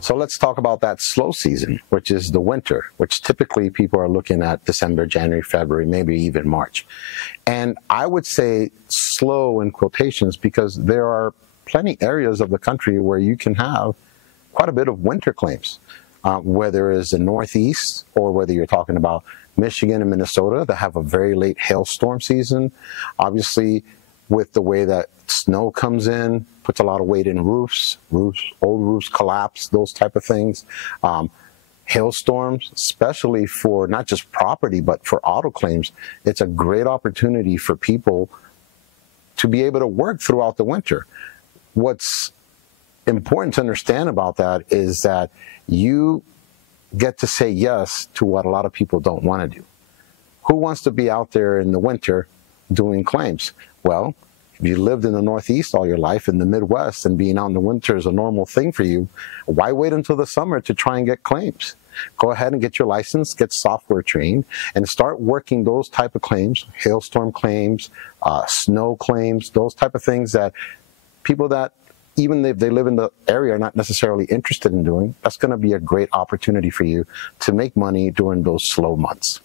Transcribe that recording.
So let's talk about that slow season, which is the winter, which typically people are looking at December, January, February, maybe even March. And I would say slow in quotations because there are plenty areas of the country where you can have quite a bit of winter claims, whether it's the Northeast or whether you're talking about Michigan and Minnesota that have a very late hailstorm season. Obviously, with the way that snow comes in, puts a lot of weight in roofs, old roofs collapse, those type of things. Hailstorms, especially for not just property, but for auto claims, it's a great opportunity for people to be able to work throughout the winter. What's important to understand about that is that you get to say yes to what a lot of people don't want to do. Who wants to be out there in the winter doing claims? Well, if you lived in the Northeast all your life, in the Midwest, and being out in the winter is a normal thing for you, why wait until the summer to try and get claims? Go ahead and get your license, get software trained, and start working those type of claims, hailstorm claims, snow claims, those type of things that people that even if they live in the area are not necessarily interested in doing. That's going to be a great opportunity for you to make money during those slow months.